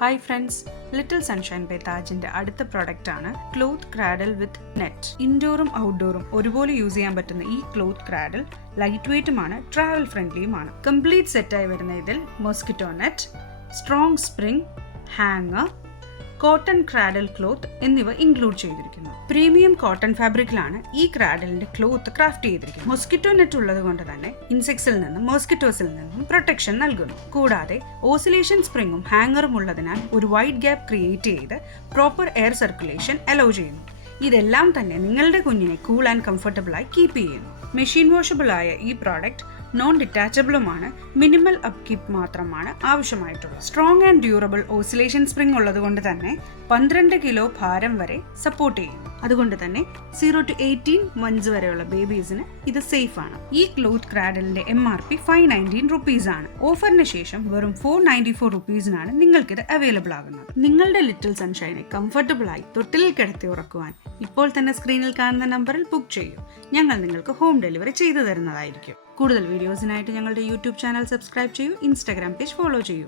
Hi friends, little sunshine by താജിന്റെ അടുത്ത product ആണ് ക്ലോത്ത് ക്രാഡിൽ വിത്ത് നെറ്റ്. ഇൻഡോറും ഔട്ട്ഡോറും ഒരുപോലെ യൂസ് ചെയ്യാൻ പറ്റുന്ന ഈ ക്ലോത്ത് ക്രാഡിൽ ലൈറ്റ് വെയ്റ്റുമാണ്, ട്രാവൽ ഫ്രണ്ട്ലിയുമാണ്. കംപ്ലീറ്റ് സെറ്റായി വരുന്ന ഇതിൽ mosquito net, strong spring, hanger, cotton cradle cloth എന്നിവ ഇൻക്ലൂഡ് ചെയ്തിരിക്കുന്നു. പ്രീമിയം കോട്ടൺ ഫാബ്രിക്കിലാണ് ഈ ക്രാഡിലിന്റെ ക്ലോത്ത് ക്രാഫ്റ്റ് ചെയ്തിരിക്കുന്നത്. മോസ്കിറ്റോ നെറ്റ് ഉള്ളത് കൊണ്ട് തന്നെ ഇൻസെക്ട്സിൽ നിന്നും മോസ്കിറ്റോസിൽ നിന്നും പ്രൊട്ടക്ഷൻ നൽകുന്നു. കൂടാതെ ഓസിലേഷൻ സ്പ്രിങ്ങും ഹാങ്ങറും ഉള്ളതിനാൽ ഒരു വൈഡ് ഗ്യാപ്പ് ക്രിയേറ്റ് ചെയ്ത് പ്രോപ്പർ എയർ സർക്കുലേഷൻ അലോ ചെയ്യുന്നു. ഇതെല്ലാം തന്നെ നിങ്ങളുടെ കുഞ്ഞിനെ കൂൾ ആൻഡ് കംഫർട്ടബിൾ ആയി കീപ്പ് ചെയ്യുന്നു. മെഷീൻ വാഷബിൾ ആയ ഈ പ്രോഡക്റ്റ് നോൺ ഡിറ്റാച്ചബിളുമാണ്, മിനിമൽ അപ്കീപ്പ് മാത്രമാണ് ആവശ്യമായിട്ടുള്ളത്. Strong and durable oscillation spring ഉള്ളത് കൊണ്ട് തന്നെ 12 കിലോ ഭാരം വരെ സപ്പോർട്ട് ചെയ്യും. അതുകൊണ്ട് തന്നെ 0 to 18 months വരെയുള്ള ബേബീസിന് ഇത് സേഫ് ആണ്. ഈ ക്ലോത്ത് ക്രാഡിലിന്റെ MRP 519 rupees ആണ്. ഓഫറിന് ശേഷം വെറും 494 rupeesനാണ് നിങ്ങൾക്കിത് അവൈലബിൾ ആകുന്നത്. നിങ്ങളുടെ ലിറ്റിൽ സൺഷൈനെ കംഫർട്ടബിൾ ആയി തൊട്ടിലിൽ കിടത്തി ഉറക്കുവാൻ ഇപ്പോൾ തന്നെ സ്ക്രീനിൽ കാണുന്ന നമ്പറിൽ ബുക്ക് ചെയ്യൂ. ഞങ്ങൾ നിങ്ങൾക്ക് ഹോം ഡെലിവറി ചെയ്തു തരുന്നതായിരിക്കും. കൂടുതൽ വീഡിയോസിനായിട്ട് ഞങ്ങളുടെ യൂട്യൂബ് ചാനൽ സബ്സ്ക്രൈബ് ചെയ്യൂ, ഇൻസ്റ്റാഗ്രാം പേജ് ഫോളോ ചെയ്യൂ.